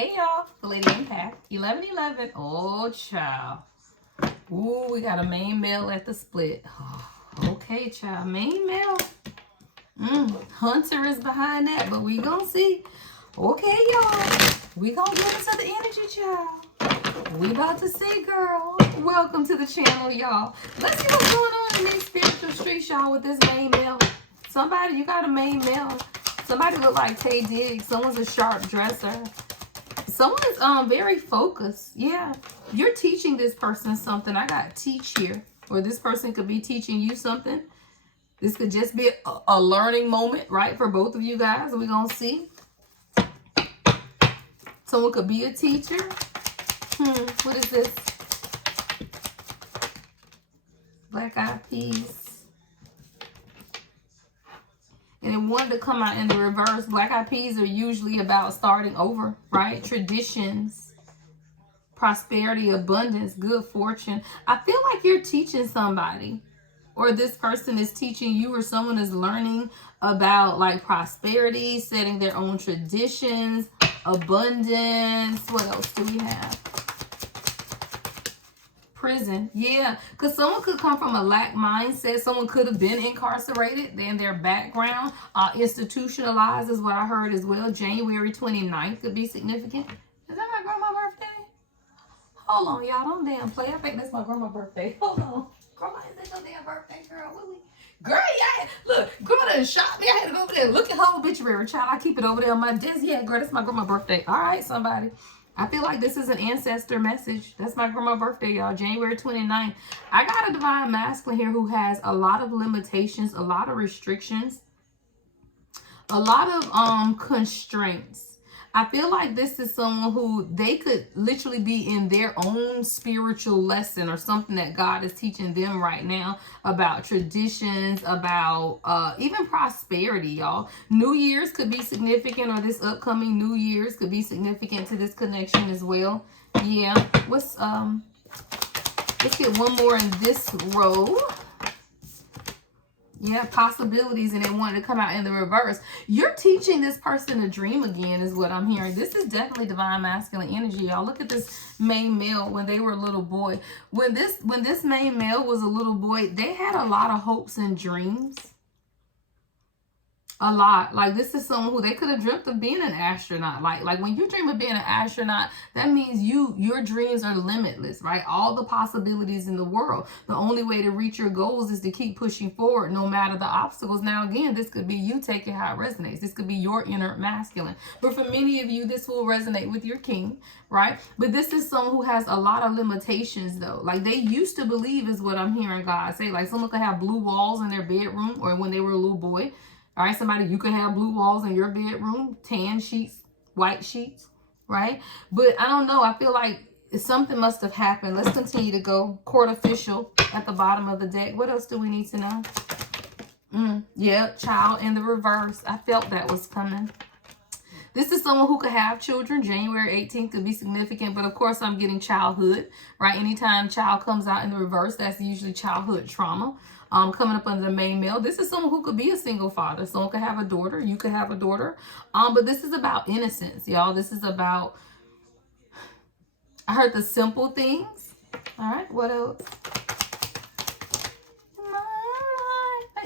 Hey y'all, the Lady Impact 1111. Oh child. Ooh, we got a main male at the split. Oh, okay, child, main male. Hunter is behind that, but we gonna see. Okay, y'all, we gonna get into the energy, child. We about to see, girl. Welcome to the channel, y'all. Let's see what's going on in these spiritual streets, y'all, with this main male. Somebody, you got a main male. Somebody look like Tay Diggs. Someone's a sharp dresser. Someone is very focused. Yeah, you're teaching this person something. I got teach here, or this person could be teaching you something. This could just be a learning moment, right, for both of you guys. We're gonna see. Someone could be a teacher. What is this? Black Eyed Peas. And it wanted to come out in the reverse. Black Eyed Peas are usually about starting over, right? Traditions, prosperity, abundance, good fortune. I feel like you're teaching somebody, or this person is teaching you, or someone is learning about like prosperity, setting their own traditions, abundance. What else do we have? Prison. Yeah, because someone could come from a lack mindset. Someone could have been incarcerated. Then their background institutionalized is what I heard as well. January 29th could be significant. Is that my grandma's birthday? Hold on, y'all. Don't damn play. I think that's my grandma's birthday. Hold on. Grandma, is that your damn birthday, girl? Willie? Girl, yeah. Look, grandma done shot me. I had to go over there and look at her obituary, child. I keep it over there on my desk. Yeah, girl, that's my grandma's birthday. All right, somebody. I feel like this is an ancestor message. That's my grandma's birthday, y'all. January 29th. I got a divine masculine here who has a lot of limitations, a lot of restrictions, a lot of constraints. I feel like this is someone who they could literally be in their own spiritual lesson or something that God is teaching them right now about traditions, about even prosperity, y'all. New Year's could be significant, or this upcoming New Year's could be significant to this connection as well. Yeah. Let's get one more in this row. Yeah, possibilities, and they wanted to come out in the reverse. You're teaching this person to dream again is what I'm hearing. This is definitely divine masculine energy, y'all. Look at this main male when they were a little boy. When this main male was a little boy, they had a lot of hopes and dreams. A lot. Like, this is someone who they could have dreamt of being an astronaut. Like when you dream of being an astronaut, that means your dreams are limitless, right? All the possibilities in the world. The only way to reach your goals is to keep pushing forward no matter the obstacles. Now, again, this could be you taking how it resonates. This could be your inner masculine. But for many of you, this will resonate with your king, right? But this is someone who has a lot of limitations, though. Like, they used to believe, is what I'm hearing God say. Like, someone could have blue walls in their bedroom, or when they were a little boy. All right, somebody, you could have blue walls in your bedroom, tan sheets, white sheets, right? But I don't know. I feel like something must have happened. Let's continue to go. Court official at the bottom of the deck. What else do we need to know? Yeah, child in the reverse. I felt that was coming. This is someone who could have children. January 18th could be significant, but of course I'm getting childhood, right? Anytime child comes out in the reverse, that's usually childhood trauma. Coming up under the main male. This is someone who could be a single father. Someone could have a daughter. You could have a daughter. But this is about innocence, y'all. This is about, I heard the simple things. All right, what else?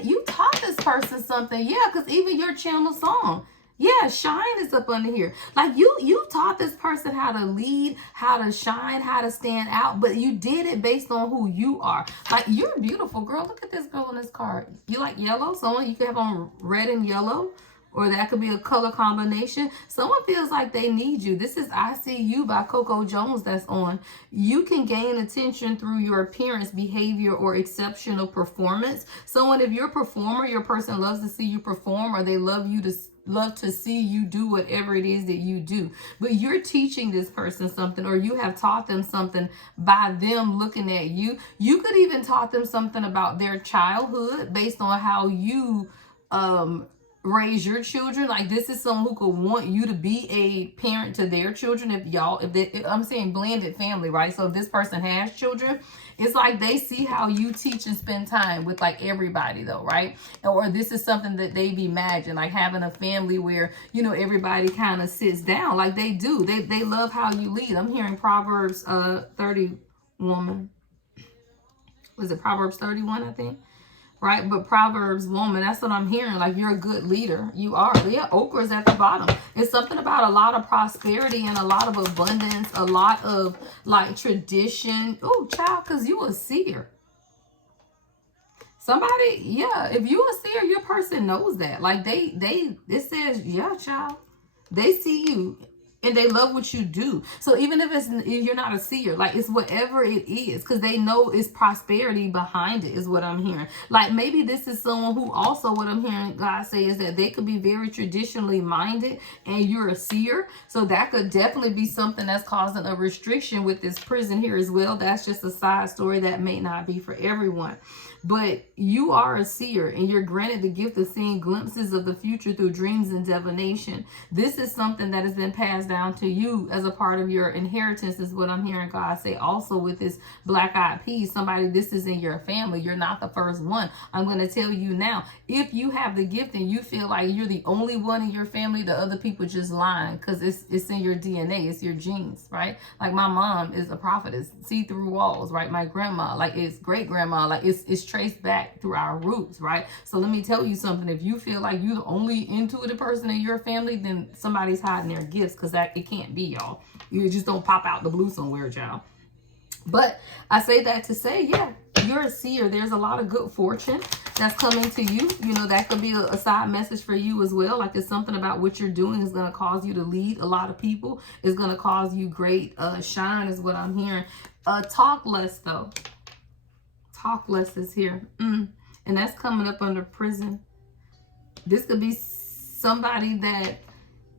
You taught this person something. Yeah, because even your channel song. Yeah, shine is up under here. Like, you taught this person how to lead, how to shine, how to stand out, but you did it based on who you are. Like, you're a beautiful girl. Look at this girl on this card. You like yellow? Someone you could have on red and yellow, or that could be a color combination. Someone feels like they need you. This is I See You by Coco Jones that's on. You can gain attention through your appearance, behavior, or exceptional performance. Someone, if you're a performer, your person loves to see you perform, or they love to see you do whatever it is that you do. But you're teaching this person something, or you have taught them something by them looking at you. You could even taught them something about their childhood based on how you raise your children. Like, this is someone who could want you to be a parent to their children. I'm saying blended family, right? So if this person has children, it's like they see how you teach and spend time with like everybody though, right? Or this is something that they've imagined, like having a family where, you know, everybody kind of sits down like they do. They love how you lead. I'm hearing Proverbs 30 woman. Was it Proverbs 31, I think? Right? But Proverbs woman, that's what I'm hearing. Like, you're a good leader. You are. Yeah, Okra's at the bottom. It's something about a lot of prosperity and a lot of abundance, a lot of like tradition. Oh, child, because you a seer. Somebody, yeah, if you a seer, your person knows that. Like, it says, yeah, child. They see you. And they love what you do. So even if you're not a seer, like, it's whatever it is, because they know it's prosperity behind it, is what I'm hearing. Like, maybe this is someone who also, what I'm hearing God say is that they could be very traditionally minded and you're a seer. So that could definitely be something that's causing a restriction with this prison here as well. That's just a side story that may not be for everyone. But you are a seer and you're granted the gift of seeing glimpses of the future through dreams and divination. This is something that has been passed down to you as a part of your inheritance, is what I'm hearing God say. Also with this black-eyed peas, somebody, this is in your family. You're not the first one. I'm going to tell you now, if you have the gift and you feel like you're the only one in your family, the other people just lying, because it's in your DNA. It's your genes, right? Like, my mom is a prophetess, see through walls, right? My grandma, like, it's great grandma, like, it's traced back through our roots, right? So let me tell you something. If you feel like you're the only intuitive person in your family, then somebody's hiding their gifts, because it can't be, y'all. You just don't pop out the blue somewhere, y'all. But I say that to say, yeah, you're a seer. There's a lot of good fortune that's coming to you. You know, that could be a side message for you as well. Like, it's something about what you're doing is going to cause you to lead a lot of people. It's going to cause you great shine, is what I'm hearing. Talk less, though. Talk less is here. And that's coming up under prison. This could be somebody that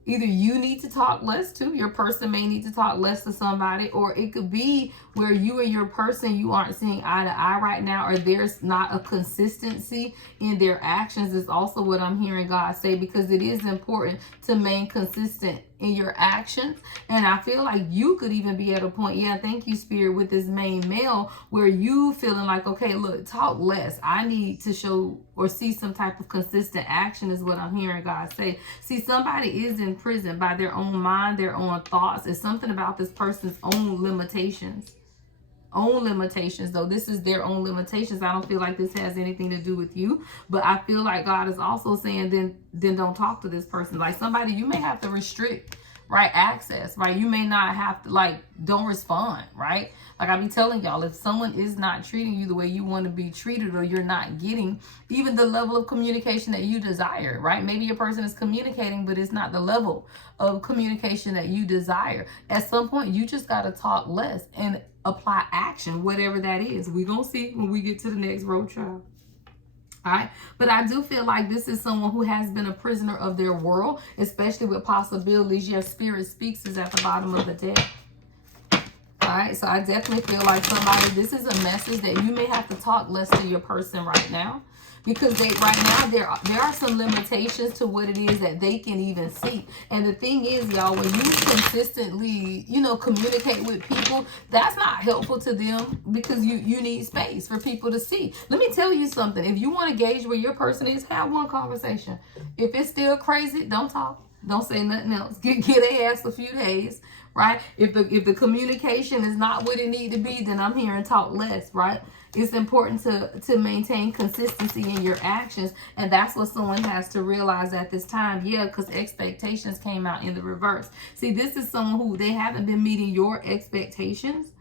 either you need to talk less to, your person may need to talk less to somebody, or it could be where you and your person, you aren't seeing eye to eye right now, or there's not a consistency in their actions, is also what I'm hearing God say, because it is important to remain consistent in your actions. And I feel like you could even be at a point, yeah, thank you, Spirit, with this main male, where you feeling like, okay, look, talk less. I need to show or see some type of consistent action, is what I'm hearing God say. See, somebody is in prison by their own mind, their own thoughts. It's something about this person's own limitations. Though. This is their own limitations. I don't feel like this has anything to do with you, but I feel like God is also saying, then don't talk to this person. Like, somebody, you may have to restrict, right, access, right? You may not have to, like, don't respond, right? Like, I be telling y'all, if someone is not treating you the way you want to be treated, or you're not getting even the level of communication that you desire, right? Maybe your person is communicating, but it's not the level of communication that you desire. At some point, you just got to talk less and apply action, whatever that is. We're going to see when we get to the next road trial. All right. But I do feel like this is someone who has been a prisoner of their world, especially with possibilities. Your Spirit speaks is at the bottom of the deck. All right. So I definitely feel like somebody, this is a message that you may have to talk less to your person right now. Because right now there are some limitations to what it is that they can even see. And the thing is, y'all, when you consistently, you know, communicate with people, that's not helpful to them, because you need space for people to see. Let me tell you something. If you want to gauge where your person is, have one conversation. If it's still crazy, don't talk. Don't say nothing else. Get their ass a few days, right? If the communication is not what it need to be, then I'm hearing talk less, right? It's important to maintain consistency in your actions. And that's what someone has to realize at this time. Yeah, because expectations came out in the reverse. See, this is someone who, they haven't been meeting your expectations.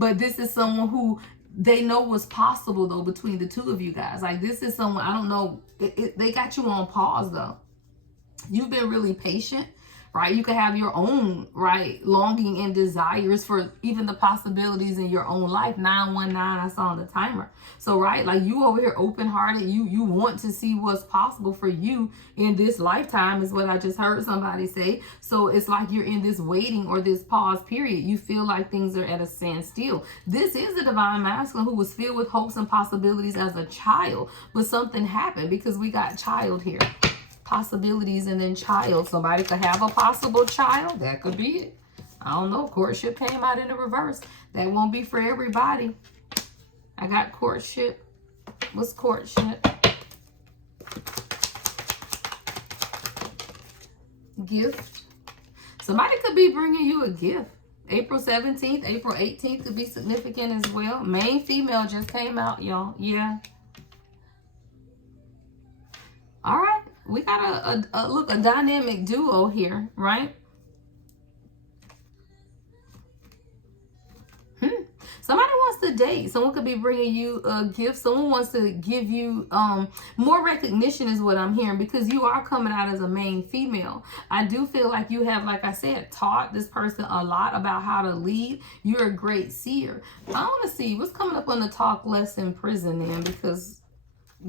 But this is someone who they know what's possible, though, between the two of you guys. Like, this is someone, I don't know, they got you on pause, though. You've been really patient. Right? You can have your own, right, longing and desires for even the possibilities in your own life. 919, I saw on the timer. So, right, like, you over here open-hearted. You want to see what's possible for you in this lifetime, is what I just heard somebody say. So it's like you're in this waiting or this pause period. You feel like things are at a standstill. This is a divine masculine who was filled with hopes and possibilities as a child, but something happened, because we got child here. possibilities, and then child. Somebody could have a possible child. That could be it. I don't know. Courtship came out in the reverse. That won't be for everybody. I got courtship. What's courtship? Gift. Somebody could be bringing you a gift. April 17th, April 18th could be significant as well. Main female just came out, y'all. Yeah. All right. We got a dynamic duo here, right? Somebody wants to date. Someone could be bringing you a gift. Someone wants to give you more recognition is what I'm hearing, because you are coming out as a main female. I do feel like you have, like I said, taught this person a lot about how to lead. You're a great seer. I want to see what's coming up on the talk less in prison then, because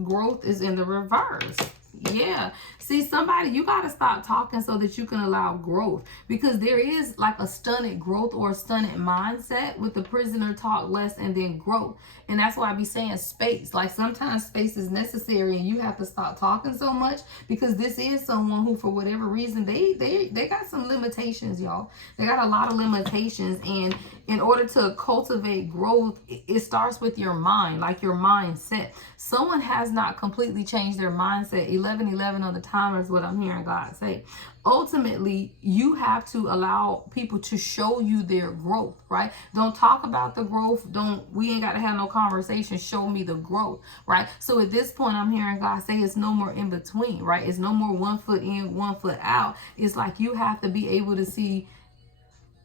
growth is in the reverse. Yeah. See, somebody, you got to stop talking so that you can allow growth, because there is like a stunted growth or a stunted mindset with the prisoner, talk less and then growth. And that's why I be saying space. Like sometimes space is necessary and you have to stop talking so much, because this is someone who, for whatever reason, they got some limitations, y'all. They got a lot of limitations. And in order to cultivate growth, it starts with your mind, like your mindset. Someone has not completely changed their mindset. 1111 on the timer is what I'm hearing God say. Ultimately, you have to allow people to show you their growth, right? Don't talk about the growth. We ain't got to have no conversation. Show me the growth, right? So at this point, I'm hearing God say it's no more in between, right? It's no more 1 foot in, 1 foot out. It's like you have to be able to see,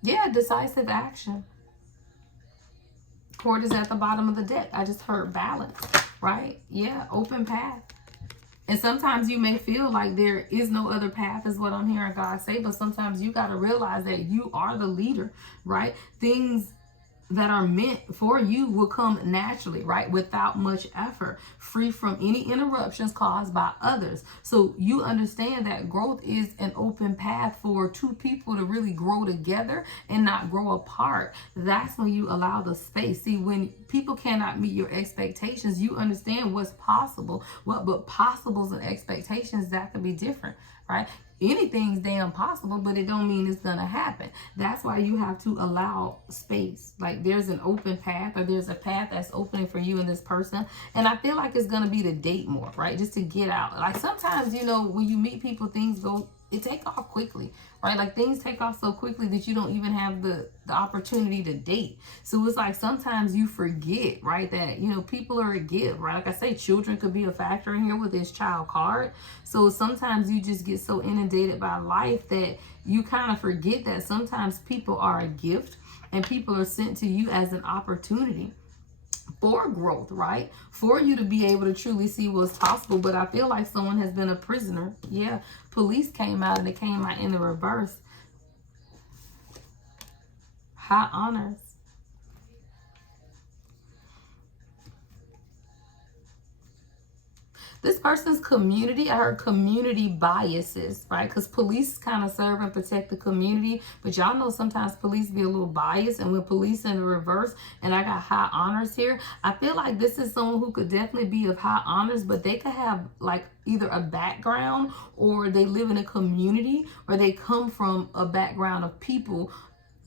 yeah, decisive action. Court is at the bottom of the deck. I just heard balance, right? Yeah, open path. And sometimes you may feel like there is no other path, is what I'm hearing God say. But sometimes you got to realize that you are the leader, right? Things that are meant for you will come naturally, right? Without much effort, free from any interruptions caused by others. So you understand that growth is an open path for two people to really grow together and not grow apart. That's when you allow the space. See, when people cannot meet your expectations, you understand what's possible. But possibles and expectations, that could be different, right? Anything's damn possible, but it don't mean it's gonna happen. That's why you have to allow space. Like there's an open path, or there's a path that's opening for you and this person. And I feel like it's gonna be to date more, right? Just to get out. Like sometimes, you know, when you meet people, it take off quickly, right? Like things take off so quickly that you don't even have the opportunity to date. So it's like sometimes you forget, right, that, you know, people are a gift, right? Like I say, children could be a factor in here with this child card. So sometimes you just get so inundated by life that you kind of forget that sometimes people are a gift and people are sent to you as an opportunity for growth, right? For you to be able to truly see what's possible. But I feel like someone has been a prisoner. Yeah, police came out and it came out in the reverse. High honors. This person's community, I heard community biases, right? Because police kind of serve and protect the community. But y'all know sometimes police be a little biased. And when police in the reverse, and I got high honors here, I feel like this is someone who could definitely be of high honors, but they could have like either a background, or they live in a community, or they come from a background of people.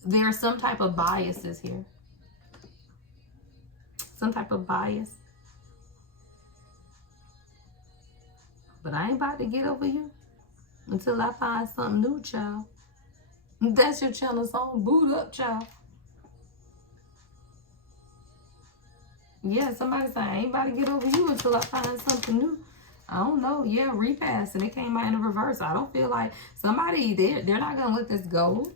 There's some type of biases here. Some type of bias. But I ain't about to get over you until I find something new, child. That's your channel song. Boot up, child. Yeah, somebody say, I ain't about to get over you until I find something new. I don't know. Yeah, repass. And it came out in the reverse. I don't feel like somebody, they're not going to let this go.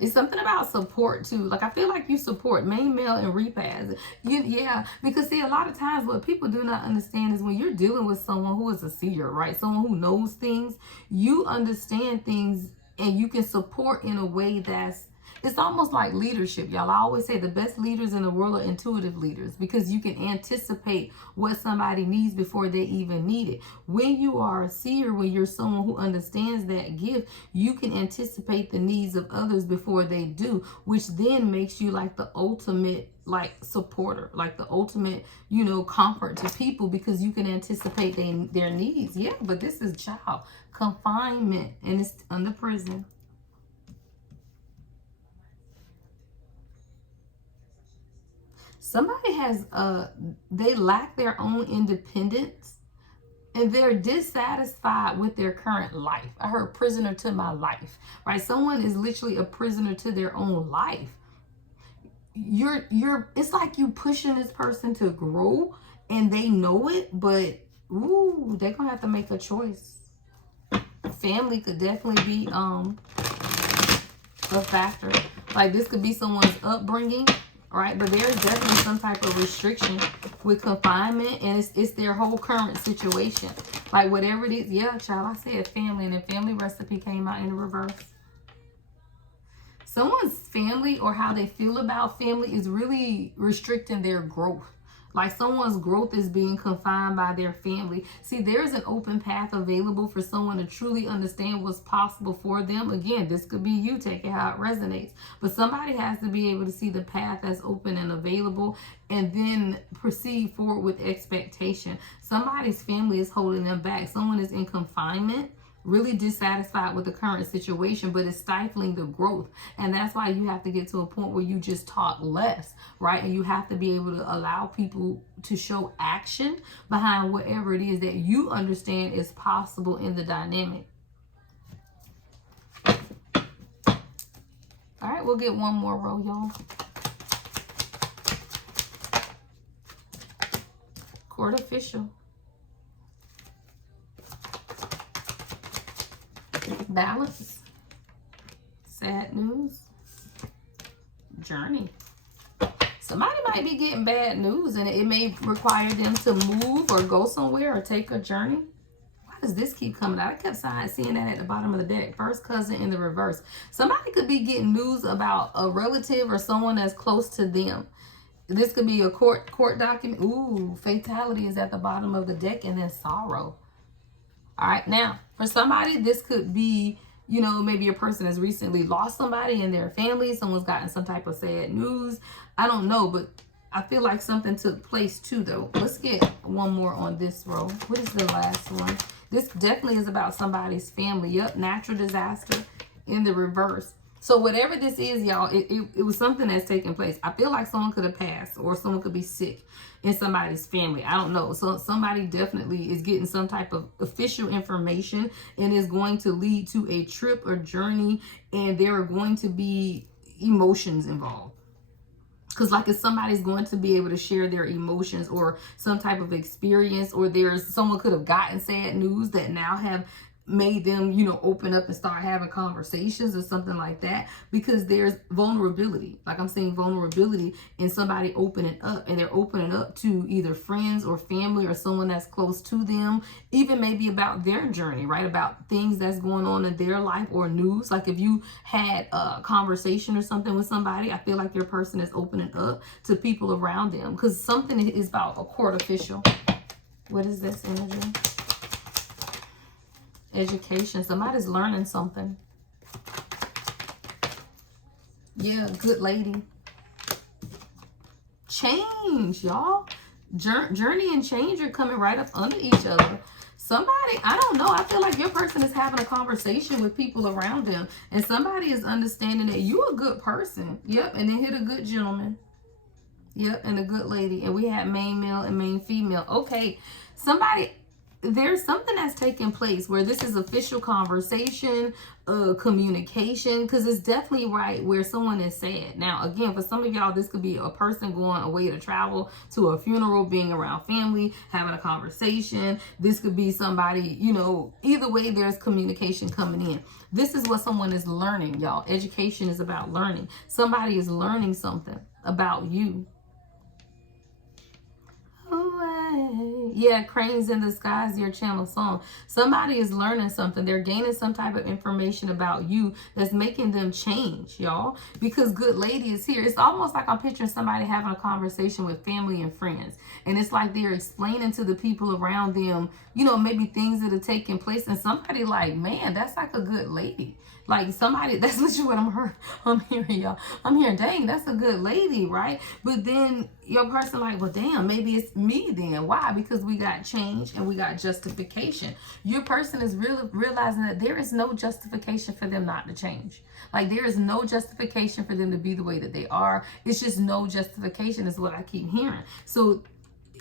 It's something about support too. Like I feel like you support main, male, and repass. Yeah, because see, a lot of times what people do not understand is when you're dealing with someone who is a seer, right? Someone who knows things, you understand things and you can support in a way that's, It's almost like leadership, y'all. I always say the best leaders in the world are intuitive leaders, because you can anticipate what somebody needs before they even need it. When you are a seer, when you're someone who understands that gift, you can anticipate the needs of others before they do, which then makes you like the ultimate supporter, like the ultimate, comfort to people, because you can anticipate their needs. Yeah, but this is child confinement, and it's under prison. Somebody has they lack their own independence, and they're dissatisfied with their current life. I heard prisoner to my life, right? Someone is literally a prisoner to their own life. It's like you pushing this person to grow, and they know it, but ooh, they're gonna have to make a choice. Family could definitely be a factor. Like, this could be someone's upbringing, right? But there's definitely some type of restriction with confinement, and it's their whole current situation. Like, whatever it is. Yeah, child, I said family, and the family recipe came out in the reverse. Someone's family, or how they feel about family, is really restricting their growth. Like, someone's growth is being confined by their family. See, there's an open path available for someone to truly understand what's possible for them. Again, this could be you. Take it how it resonates. But somebody has to be able to see the path that's open and available, and then proceed forward with expectation. Somebody's family is holding them back. Someone is in confinement, really dissatisfied with the current situation, but it's stifling the growth. And that's why you have to get to a point where you just talk less, right? And you have to be able to allow people to show action behind whatever it is that you understand is possible in the dynamic. All right, we'll get one more row, y'all. Court official. Balance. Sad news. Journey. Somebody might be getting bad news, and it may require them to move or go somewhere or take a journey. Why does this keep coming out? I kept seeing that at the bottom of the deck. First cousin in the reverse. Somebody could be getting news about a relative or someone that's close to them. This could be a court document. Ooh, fatality is at the bottom of the deck, and then sorrow. All right, now, for somebody, this could be, maybe a person has recently lost somebody in their family. Someone's gotten some type of sad news. I don't know, but I feel like something took place too, though. Let's get one more on this row. What is the last one? This definitely is about somebody's family. Yep, natural disaster in the reverse. So whatever this is, y'all, it was something that's taking place. I feel like someone could have passed, or someone could be sick in somebody's family. I don't know. So somebody definitely is getting some type of official information, and is going to lead to a trip or journey, and there are going to be emotions involved. Because like, if somebody's going to be able to share their emotions or some type of experience, or someone could have gotten sad news that now have made them, open up and start having conversations or something like that, because there's vulnerability. Like, I'm seeing vulnerability in somebody opening up, and they're opening up to either friends or family or someone that's close to them, even maybe about their journey, right? About things that's going on in their life, or news. Like, if you had a conversation or something with somebody, I feel like your person is opening up to people around them, because something is about a court official. What is this energy? Education. Somebody's learning something. Yeah, good lady. Change, y'all. Journey and change are coming right up under each other. Somebody, I don't know, I feel like your person is having a conversation with people around them, and somebody is understanding that you're a good person. Yep, and then hit a good gentleman. Yep, and a good lady. And we had main male and main female. Okay, there's something that's taking place where this is official conversation, communication, because it's definitely right where someone is sad. Now, again, for some of y'all, this could be a person going away to travel to a funeral, being around family, having a conversation. This could be somebody, either way, there's communication coming in. This is what someone is learning, y'all. Education is about learning. Somebody is learning something about you. Away. Hey, yeah, Cranes in the Skies, your channel song. Somebody is learning something. They're gaining some type of information about you that's making them change, y'all. Because good lady is here. It's almost like I'm picturing somebody having a conversation with family and friends. And it's like they're explaining to the people around them, you know, maybe things that are taking place. And somebody like, man, that's like a good lady. Like somebody, that's literally what I'm hearing, y'all. I'm hearing, dang, that's a good lady, right? But then your person like, well, damn, maybe it's me then. Why? Because we got change and we got justification. Your person is really realizing that there is no justification for them not to change. Like there is no justification for them to be the way that they are. It's just no justification is what I keep hearing. So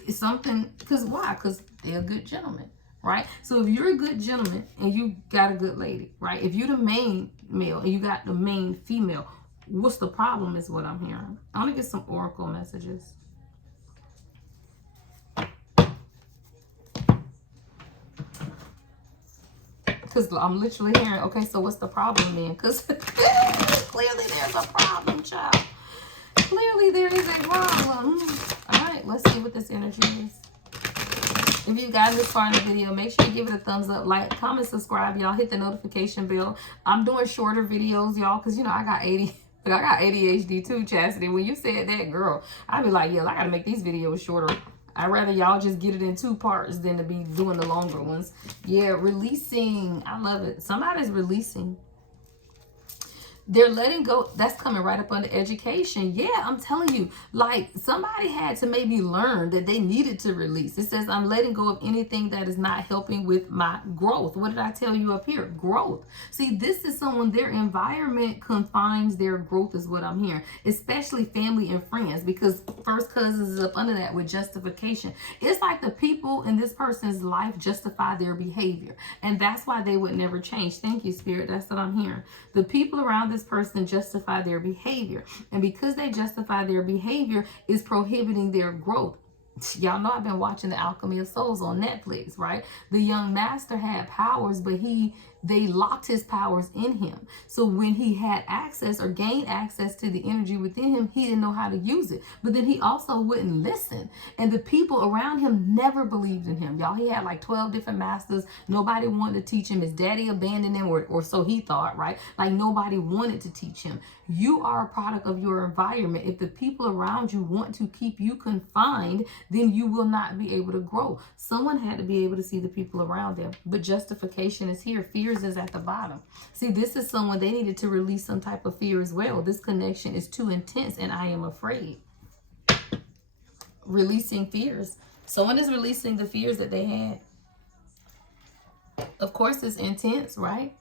it's something, because why? Because they're a good gentleman. Right? So if you're a good gentleman and you got a good lady, right? If you're the main male and you got the main female, what's the problem is what I'm hearing. I want to get some oracle messages. Because I'm literally hearing, okay, so what's the problem then? Because clearly there's a problem, child. Clearly there is a problem. All right, let's see what this energy is. If you've gotten this far in the video, make sure you give it a thumbs up, like, comment, subscribe, y'all. Hit the notification bell. I'm doing shorter videos, y'all, because, you know, I got ADHD too, Chastity. When you said that, girl, I'd be like, yeah, I got to make these videos shorter. I'd rather y'all just get it in 2 parts than to be doing the longer ones. Yeah, releasing. I love it. Somebody's releasing. They're letting go. That's coming right up under education. Yeah, I'm telling you, like somebody had to maybe learn that they needed to release. It says, I'm letting go of anything that is not helping with my growth. What did I tell you up here? Growth. See, this is someone, their environment confines their growth is what I'm hearing, especially family and friends, because first cousins is up under that with justification. It's like the people in this person's life justify their behavior. And that's why they would never change. Thank you, Spirit. That's what I'm hearing. The people around this person justify their behavior, and because they justify their behavior is prohibiting their growth. Y'all know I've been watching The Alchemy of Souls on Netflix, right? The young master had powers, but they locked his powers in him. So when he had access or gained access to the energy within him, he didn't know how to use it. But then he also wouldn't listen. And the people around him never believed in him. Y'all, he had like 12 different masters. Nobody wanted to teach him. His daddy abandoned him, or so he thought, right? Like nobody wanted to teach him. You are a product of your environment. If the people around you want to keep you confined, then you will not be able to grow. Someone had to be able to see the people around them. But justification is here. Fears is at the bottom. See, this is someone, they needed to release some type of fear as well. This connection is too intense and I am afraid. Releasing fears. Someone is releasing the fears that they had. Of course, it's intense, right?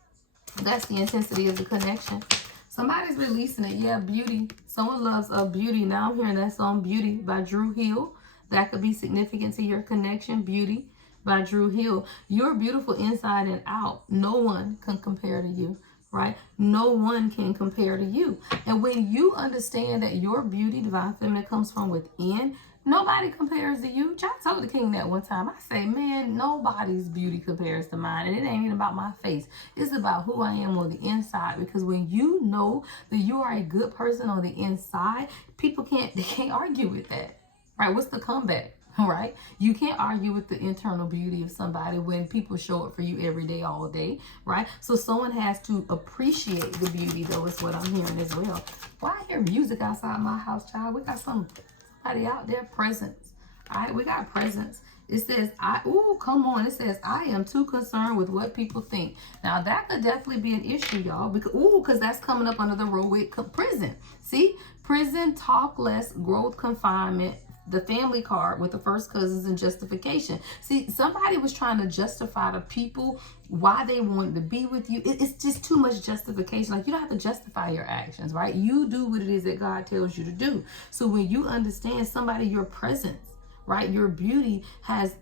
That's the intensity of the connection. Somebody's releasing it. Yeah, beauty. Someone loves beauty. Now I'm hearing that song, Beauty by Drew Hill. That could be significant to your connection. Beauty by Drew Hill. You're beautiful inside and out. No one can compare to you, right? No one can compare to you. And when you understand that your beauty, divine feminine, comes from within, nobody compares to you. I told the king that one time. I say, man, nobody's beauty compares to mine. And it ain't even about my face. It's about who I am on the inside. Because when you know that you are a good person on the inside, people they can't argue with that. Right? What's the comeback? Right? You can't argue with the internal beauty of somebody when people show up for you every day, all day. Right? So someone has to appreciate the beauty, though, is what I'm hearing as well. Why I hear music outside my house, child? We got somebody out there, presence. All right, we got presence. It says, come on. It says, I am too concerned with what people think. Now, that could definitely be an issue, y'all. Because that's coming up under the road with prison. See? Prison, talk less, growth, confinement, the family card with the first cousins and justification. See, somebody was trying to justify to people why they wanted to be with you. It's just too much justification. Like, you don't have to justify your actions, right? You do what it is that God tells you to do. So when you understand somebody, your presence, right, your beauty has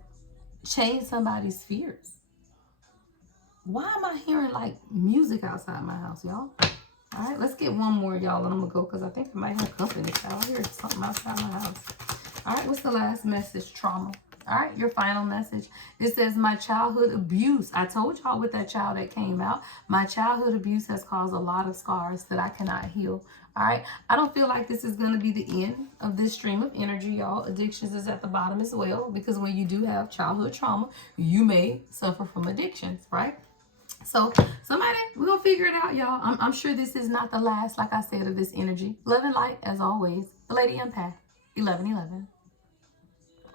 changed somebody's fears. Why am I hearing like music outside my house, y'all? All right, let's get one more, y'all, and I'm gonna go because I think I might have company. I hear something outside my house. All right, what's the last message? Trauma. All right, your final message. It says, my childhood abuse. I told y'all with that child that came out, my childhood abuse has caused a lot of scars that I cannot heal. All right, I don't feel like this is going to be the end of this stream of energy, y'all. Addictions is at the bottom as well, because when you do have childhood trauma, you may suffer from addictions, right? So somebody, we're going to figure it out, y'all. I'm sure this is not the last, like I said, of this energy. Love and light, as always. The Lady Empath, 1111.